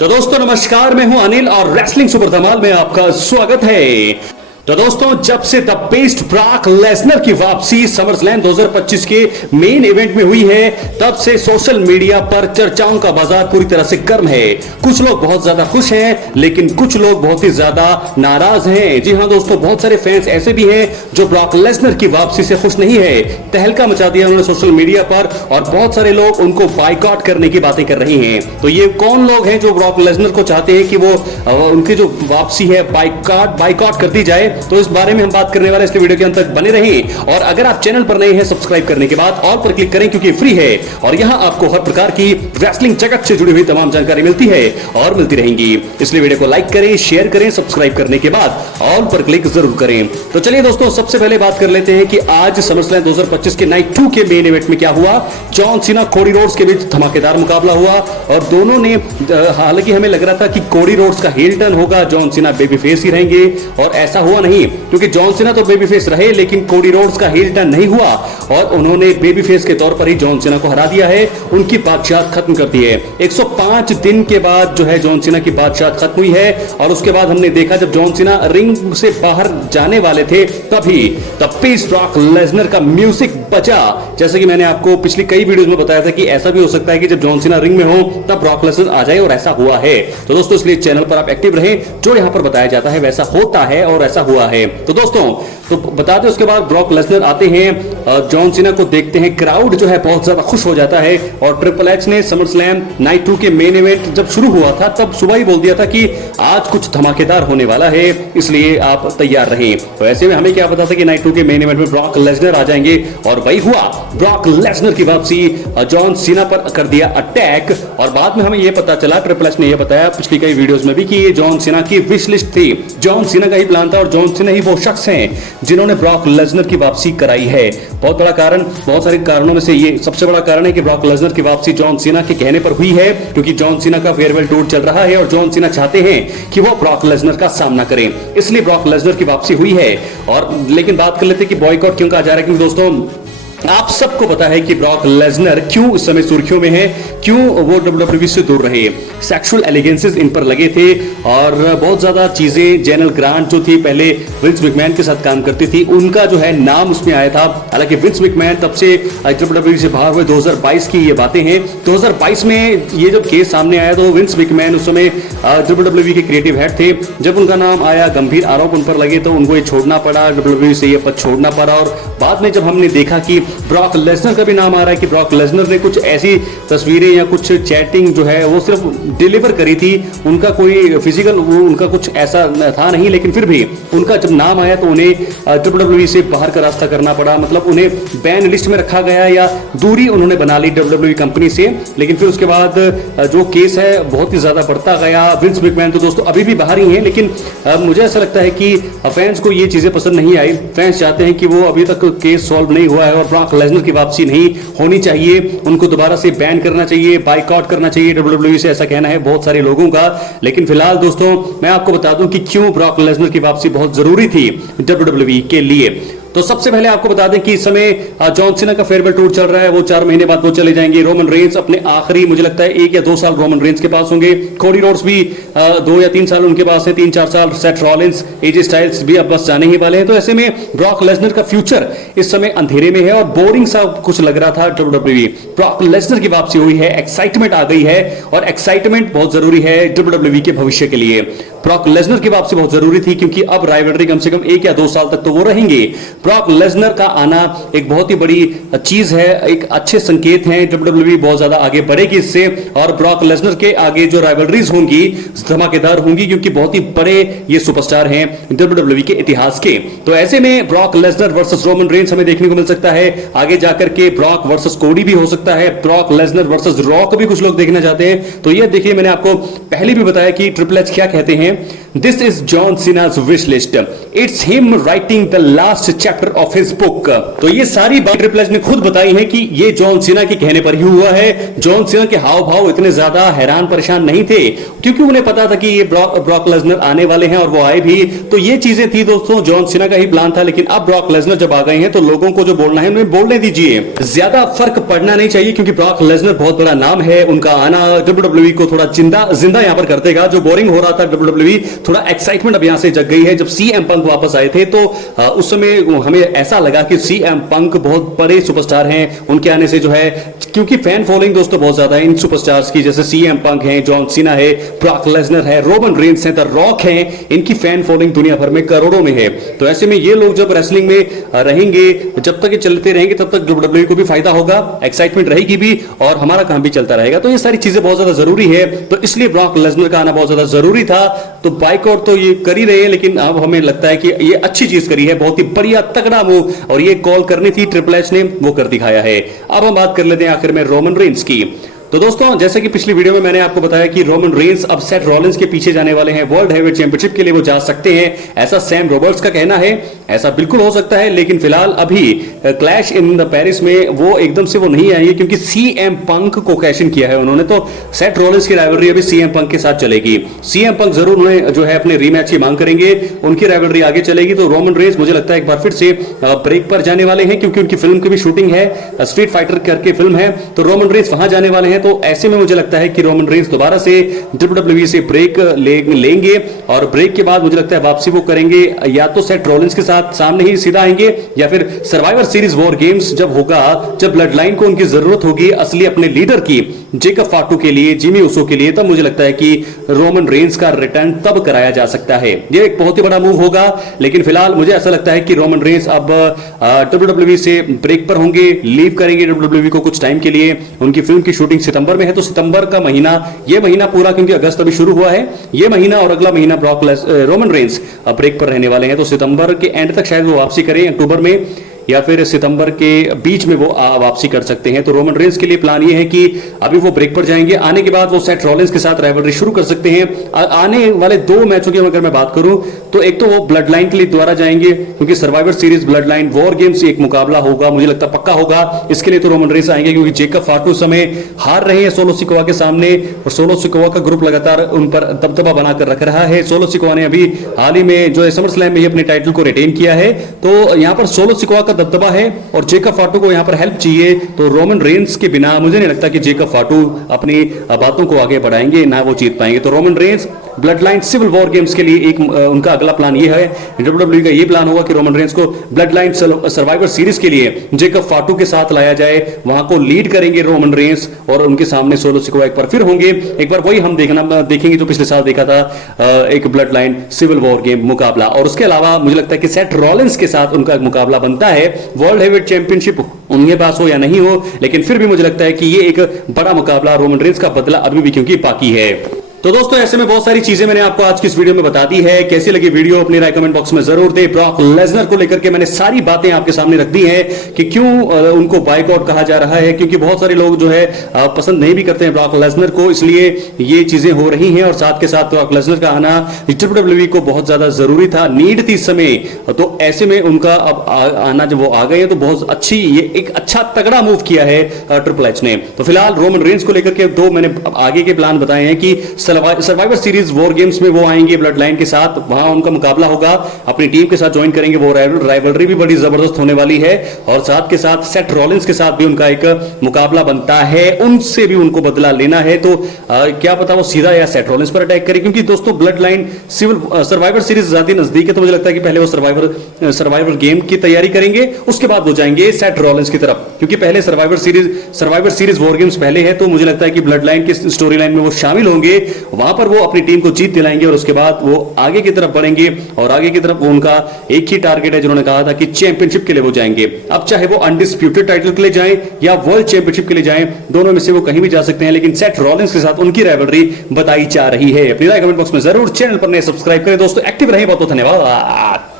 तो दोस्तों नमस्कार, मैं हूं अनिल और रेसलिंग सुपर धमाल में आपका स्वागत है। तो दोस्तों जब से द बेस्ट ब्रॉक लेसनर की वापसी समरस्लैम 2025 के मेन इवेंट में हुई है, तब से सोशल मीडिया पर चर्चाओं का बाजार पूरी तरह से गर्म है। कुछ लोग बहुत ज्यादा खुश हैं, लेकिन कुछ लोग बहुत ही ज्यादा नाराज हैं। जी हां दोस्तों, बहुत सारे फैंस ऐसे भी हैं जो ब्रॉक लेसनर की वापसी से खुश नहीं है। तहलका मचा दिया उन्होंने सोशल मीडिया पर और बहुत सारे लोग उनको बाइकआउट करने की बातें कर रहे हैं। तो ये कौन लोग हैं जो ब्रॉक लेसनर को चाहते हैं कि वो उनकी जो वापसी है बाइकआउट कर दी जाए? तो इस बारे में हम बात करने वाले, इसलिए वीडियो के अंत तक बने रहें। और अगर आप चैनल पर नए हैं, सब्सक्राइब करने के बाद ऑल पर क्लिक करें, क्योंकि फ्री है और यहां आपको हर प्रकार की रेसलिंग जगत से जुड़ी हुई तमाम जानकारी मिलती है और मिलती रहेंगी। इसलिए वीडियो को लाइक करें, शेयर करें, सब्सक्राइब करने के बाद ऑल पर क्लिक जरूर करें। तो चलिए दोस्तों, सबसे पहले बात कर लेते हैं कि आज समरस्लैम 2025 के नाइट 2 के मेन इवेंट में क्या हुआ। जॉन सीना कोडी रोड्स के बीच धमाकेदार मुकाबला हुआ और दोनों ने, हालांकि हमें लग रहा था कि कोडी रोड्स का heel टर्न होगा, जॉन सीना बेबी फेस ही रहेंगे, और ऐसा हुआ नहीं, क्योंकि जॉन सीना तो बेबी फेस रहे लेकिन कोडी रोड्स का heel टर्न नहीं हुआ और उन्होंने बेबी फेस के तौर पर ही जॉन सीना को हरा दिया है, उनकी बादशाहत खत्म कर दी है। 105 दिन के बाद जो है जॉन सीना की बादशाहत खत्म हुई है और उसके बाद हमने देखा जब जॉन सीना रिंग से बाहर जाने वाले थे, तभी द बेस्ट ब्रॉक लेसनर का म्यूजिक बजा। जैसे कि मैंने आपको पिछली कई वीडियोस में बताया था कि ऐसा भी हो सकता है कि जब जॉन सीना रिंग में हो तब ब्रॉक लेसनर आ जाए, और ऐसा हुआ है। तो दोस्तों इसलिए चैनल पर आप एक्टिव रहें, जो यहां पर बताया जाता है वैसा होता है और ऐसा हुआ है। तो दोस्तों तो बता दें, उसके बाद ब्रॉक लेसनर आते हैं, जॉन सीना को देखते हैं, क्राउड जो है बहुत ज्यादा खुश हो जाता है। और ट्रिपल एच ने समरस्लैम नाइट 2 के मेन इवेंट जब शुरू हुआ था तब सुबह ही बोल दिया था कि आज कुछ धमाकेदार होने वाला है, इसलिए आप तैयार रहें। तो ऐसे में हमें क्या पता था कि नाइट 2 के मेन इवेंट में ब्रॉक लेसनर आ जाएंगे, और वही हुआ। ब्रॉक लेसनर की वापसी, जॉन सीना पर कर दिया अटैक, और बाद में हमें यह पता चला, ट्रिपल एच ने यह बताया पिछली कई वीडियोस में भी, कि ये जॉन सीना की विश लिस्ट थी, जॉन सीना का ही प्लान था और जॉन सीना ही वो शख्स हैं जिन्होंने ब्रॉक लेसनर की वापसी कराई है। बहुत बड़ा कारण, बहुत सारे कारणों में से ये सबसे बड़ा कारण है कि ब्रॉक लेसनर की वापसी जॉन सीना के कहने पर हुई है, क्योंकि जॉन सीना का फेयरवेल टूर चल रहा है और जॉन सीना चाहते हैं कि वो ब्रॉक लेसनर का सामना करें, इसलिए ब्रॉक लेसनर की वापसी हुई है। और लेकिन बात कर लेते हैं कि बॉयकॉट क्यों कहा जा रहा है, क्योंकि दोस्तों आप सबको पता है कि ब्रॉक लेसनर क्यों इस समय सुर्खियों में है, क्यों वो डब्ल्यूडब्ल्यूई से दूर रहे। सेक्सुअल एलिगेंसेस इन पर लगे थे और बहुत ज्यादा चीजें, जेनल ग्रांट जो थी पहले विंस मैकमैन के साथ काम करती थी, उनका जो है नाम उसमें आया था। हालांकि विंस मैकमैन तब से डब्ल्यूडब्ल्यूई से बाहर हुए, 2022 की ये बातें हैं। 2022 में ये जब केस सामने आया तो विंस मैकमैन उस समय डब्ल्यूडब्ल्यूई के क्रिएटिव हेड थे। जब उनका नाम आया, गंभीर आरोप उन पर लगे, तो उनको ये छोड़ना पड़ा, डब्ल्यूडब्ल्यूई से ये पद छोड़ना पड़ा। और बाद में जब हमने देखा कि ब्रॉक लेसनर का भी नाम आ रहा है कि ब्रॉक लेसनर ने कुछ ऐसी तस्वीरें या कुछ चैटिंग जो है वो सिर्फ डिलीवर करी थी, उनका कोई फिजिकल उनका कुछ ऐसा था नहीं, लेकिन फिर भी उनका जब नाम आया तो उन्हें डब्ल्यूडब्ल्यूई से बाहर का रास्ता करना पड़ा, मतलब उन्हें बैन लिस्ट में रखा गया या दूरी उन्होंने बना ली डब्ल्यूडब्ल्यूई कंपनी से। लेकिन फिर उसके बाद जो केस है बहुत ही ज्यादा बढ़ता गया। विंस मैकमैन तो दोस्तों अभी भी बाहर ही हैं, लेकिन मुझे ऐसा लगता है कि फैंस को ये चीजें पसंद नहीं आई। फैंस चाहते हैं कि वो अभी तक केस सॉल्व नहीं हुआ है और ब्रॉक लेसनर की वापसी नहीं होनी चाहिए, उनको दोबारा से बैन करना चाहिए, बाइकआउट करना चाहिए डब्ल्यूडब्ल्यूई से, ऐसा कहना है बहुत सारे लोगों का। लेकिन फिलहाल दोस्तों मैं आपको बता दूं कि क्यों ब्रॉक लेसनर की वापसी बहुत जरूरी थी डब्ल्यूडब्ल्यूई के लिए। तो सबसे पहले आपको बता दें कि इस समय जॉन सीना का फेयरवेल टूर चल रहा है, वो 4 महीने बाद वो चले जाएंगे। रोमन रेंस अपने आखिरी, मुझे लगता है 1 या 2 साल रोमन रेंस के पास होंगे। कोडी रोड्स भी 2 या 3 साल उनके पास है, 3-4 साल। सेथ रॉलिंस, एजे स्टाइल्स भी अब बस जाने ही वाले हैं। तो ऐसे में ब्रॉक लेसनर का फ्यूचर इस समय अंधेरे में है और बोरिंग सा कुछ लग रहा था डब्ल्यूडब्ल्यूई। ब्रॉक लेसनर की वापसी हुई है, एक्साइटमेंट आ गई है, और एक्साइटमेंट बहुत जरूरी है डब्ल्यूडब्ल्यूई के भविष्य के लिए। ब्रॉक लेसनर की वापसी बहुत जरूरी थी, क्योंकि अब राइवलरी कम से कम 1 या 2 साल तक तो वो रहेंगे। ब्रॉक लेसनर का आना एक बहुत ही बड़ी चीज है, एक अच्छे संकेत हैं। डब्ल्यूडब्ल्यूई बहुत ज्यादा आगे बढ़ेगी इससे, और ब्रॉक लेसनर के आगे जो राइवलरीज होंगी धमाकेदार होंगी, क्योंकि बहुत ही बड़े ये सुपरस्टार हैं डब्ल्यूडब्ल्यूई के इतिहास के। तो ऐसे में Brock Lesnar versus Roman Reigns हमें देखने को मिल सकता है। आगे जाकर के ब्रॉक वर्सेस कोडी भी हो सकता है, ब्रॉक लेसनर वर्सेस रॉक भी कुछ लोग देखना चाहते हैं। तो ये देखिए, मैंने आपको पहले भी बताया कि ट्रिपल एच क्या कहते हैं, this is John Cena's wish list, it's him writing the last chapter of his book. तो ये सारी बात ट्रिपल एच ने खुद बताई है कि ये जॉन सीना के कहने पर ही हुआ है। जॉन सीना के हाव भाव इतने ज्यादा हैरान परेशान नहीं थे, क्योंकि उन्हें पता था कि ये ब्रॉक लेसनर आने वाले हैं और वो आए भी। तो ये चीजें थी दोस्तों, जॉन सीना का ही प्लान था। लेकिन अब ब्रॉक लेसनर जब आ गए हैं तो लोगों को जो बोलना है उन्हें बोलने दीजिए, ज्यादा फर्क पड़ना नहीं चाहिए, क्योंकि ब्रॉक लेसनर बहुत बड़ा नाम है। उनका आना WWE को थोड़ा जिंदा यहां पर कर देगा। जो बोरिंग हो रहा था WWE, थोड़ा एक्साइटमेंट अब यहां से जग गई है। जब सीएम पंक वापस आए थे तो उस समय हमें ऐसा लगा कि सीएम पंक बहुत बड़े सुपरस्टार हैं उनके आने से, जो है, क्योंकि फैन फॉलोइंग दोस्तों बहुत ज्यादा है इन सुपरस्टार्स की, जैसे सीएम पंक है, जॉन सीना है, ब्रॉक लेसनर है, रोमन रेंस है, द रॉक है। इनकी फैन फॉलोइंग दुनिया भर में करोड़ों में है। तो ऐसे में ये लोग जब रेसलिंग में रहेंगे, जब तक ये चलते रहेंगे तब तक WWE को भी फायदा होगा, एक्साइटमेंट रहेगी भी और हमारा काम भी चलता रहेगा। तो ये सारी चीजें बहुत ज्यादा जरूरी है। तो इसलिए ब्रॉक लेसनर का आना बहुत ज्यादा जरूरी था। तो बाइकआउट तो ये कर ही रहे हैं, लेकिन अब हमें लगता है कि ये अच्छी चीज करी है, बहुत ही बढ़िया तगड़ा मूव, और ये कॉल करनी थी ट्रिपल एच ने, वो कर दिखाया है। अब हम बात कर लेते हैं आखिर में रोमन रेंस की। तो दोस्तों, जैसे कि पिछली वीडियो में मैंने आपको बताया कि रोमन रेंस अब सेथ रॉलिंस के पीछे जाने वाले हैं। वर्ल्ड हेवीवेट चैंपियनशिप के लिए वो जा सकते हैं, ऐसा सैम रॉबर्ट्स का कहना है। ऐसा बिल्कुल हो सकता है, लेकिन फिलहाल अभी क्लैश इन द पेरिस में वो एकदम से वो नहीं आएंगे, क्योंकि सीएम पंक को कैश इन किया है उन्होंने। तो सेथ रॉलिंस की राइवलरी अभी सीएम पंक के साथ चलेगी। सीएम पंक जरूर उन्हें जो है अपने रीमैच की मांग करेंगे, उनकी राइवलरी आगे चलेगी। तो रोमन रेंस मुझे लगता है एक बार फिर से ब्रेक पर जाने वाले हैं, क्योंकि उनकी फिल्म की भी शूटिंग है, स्ट्रीट फाइटर करके फिल्म है। तो रोमन रेंस वहां जाने वाले हैं। तो ऐसे में मुझे लगता है कि रोमन रेंस दोबारा से WWE से ब्रेक लेंगे, और ब्रेक के बाद मुझे लगता है वापसी वो करेंगे या तो सेथ रॉलिंस के साथ सामने ही सीधा आएंगे, या फिर सर्वाइवर सीरीज वॉर गेम्स जब होगा, जब ब्लड लाइन को उनकी जरूरत होगी असली अपने लीडर की, जेकब फाटू के लिए, जिमी उसो के लिए, तब मुझे लगता है कि रोमन रेंस का रिटर्न तब कराया जा सकता है। यह एक बहुत ही बड़ा मूव होगा। लेकिन फिलहाल मुझे ऐसा लगता है कि रोमन रेंस अब WWE से ब्रेक पर होंगे, लीव करेंगे WWE को कुछ टाइम के लिए। उनकी फिल्म की शूटिंग सितंबर में है, तो सितंबर का महीना, ये महीना पूरा, क्योंकि अगस्त अभी शुरू हुआ है, ये महीना और अगला महीना रोमन रेंस ब्रेक पर रहने वाले हैं। तो सितंबर के एंड तक शायद वो वापसी करें, अक्टूबर में या फिर सितंबर के बीच में वो वापसी कर सकते हैं। तो रोमन रेंस के लिए प्लान ये है कि अभी वो ब्रेक पर जाएंगे, आने के बाद वो सेथ रॉलिंस के साथ राइवलरी शुरू कर सकते हैं। आने वाले 2 मैचों की अगर मैं बात करूं तो एक तो वो ब्लड लाइन के लिए दोबारा जाएंगे, क्योंकि survivor series blood line war games एक मुकाबला होगा, मुझे लगता पक्का होगा। इसके लिए तो रोमन रेंस आएंगे, क्योंकि जेकब फाटू समय हार रहे हैं सोलो सिकोवा के सामने, और सोलो सिकोवा का ग्रुप लगातार उन पर दबदबा बनाकर रख रहा है। सोलो सिकोवा ने अभी हाल ही में जो है समर स्लैम में ही अपने टाइटल को रिटेन किया है। तो यहां पर सोलो सिकोवा का दबदबा है और जेकब फाटू को यहां पर हेल्प चाहिए। तो रोमन रेंस के बिना मुझे नहीं लगता कि जेकब फाटू अपनी बातों को आगे बढ़ाएंगे, ना वो जीत पाएंगे। तो Roman Reigns bloodline civil war games के लिए एक उनका अगला प्लान ये है, WWE का ये प्लान होगा कि रोमन रेंस को ब्लड लाइन सर्वाइवर सीरीज के लिए जेकब फाटू के साथ लाया जाए, वहां को लीड करेंगे रोमन रेंस, और उनके सामने सोलो सिकोवा एक बार फिर होंगे। एक बार वही हम देखेंगे जो पिछले साल देखा था, एक bloodline civil war game मुकाबला। और उसके अलावा मुझे लगता है कि सेथ रॉलिंस के साथ उनका एक मुकाबला बनता है। वर्ल्ड हेवीवेट चैंपियनशिप उनके पास हो या नहीं हो, लेकिन फिर भी मुझे लगता है कि ये एक बड़ा मुकाबला रोमन रेंस का बदला अभी भी क्योंकि बाकी है। तो दोस्तों, ऐसे में बहुत सारी चीजें मैंने आपको आज की इस वीडियो में बता दी है। कैसी लगी वीडियो अपनी राय कमेंट बॉक्स में जरूर दे। ब्रॉक लेसनर को लेकर के मैंने सारी बातें आपके सामने रख दी हैं कि क्यों उनको बाइकआउट कहा जा रहा है, क्योंकि बहुत सारे लोग जो है पसंद नहीं भी करते हैं ब्रॉक लेसनर को, इसलिए ये चीजें हो रही हैं। और साथ के साथ ब्रॉक लेसनर का आना WWE को बहुत ज्यादा जरूरी था, नीड थी इस समय। तो ऐसे में उनका अब आना जब वो आ गए हैं तो बहुत अच्छी, ये एक अच्छा तगड़ा मूव किया है ट्रिपल एच ने। तो फिलहाल रोमन रेंस को लेकर के 2 मैंने आगे के प्लान बताए हैं कि सर्वाइवर सीरीज वॉर गेम्स में वो आएंगे ब्लड लाइन के साथ, वहां उनका मुकाबला होगा, अपनी टीम के साथ ज्वाइन करेंगे। वो राइवलरी भी बड़ी जबरदस्त होने वाली है, और साथ के साथ सेथ रॉलिंस के साथ भी उनका एक मुकाबला बनता है, उनसे भी उनको बदला लेना है। तो क्या पता वो सीधा या सेथ रॉलिंस पर अटैक करे, क्योंकि दोस्तों bloodline civil survivor series ज्यादा नजदीक है। तो मुझे लगता है कि पहले वो सर्वाइवर गेम की तैयारी करेंगे, उसके बाद वो जाएंगे सेथ रॉलिंस की तरफ, क्योंकि पहले सर्वाइवर सीरीज वॉर गेम्स पहले है। तो मुझे लगता है कि ब्लड लाइन की स्टोरी लाइन में वो शामिल होंगे, वहां पर वो अपनी टीम को जीत दिलाएंगे, और उसके बाद वो आगे की तरफ बढ़ेंगे। और आगे की तरफ उनका एक ही टारगेट है, जिन्होंने कहा था कि चैंपियनशिप के लिए वो जाएंगे। अब चाहे वो अनडिस्प्यूटेड टाइटल के लिए जाएं या वर्ल्ड चैंपियनशिप के लिए जाएं, दोनों में से वो कहीं भी जा सकते हैं। लेकिन सेथ रॉलिंस के साथ उनकी राइवलरी बताई जा रही है। अपनी राय कमेंट बॉक्स में जरूर, चैनल पर नए सब्सक्राइब करें दोस्तों, एक्टिव रहें। बहुत बहुत धन्यवाद।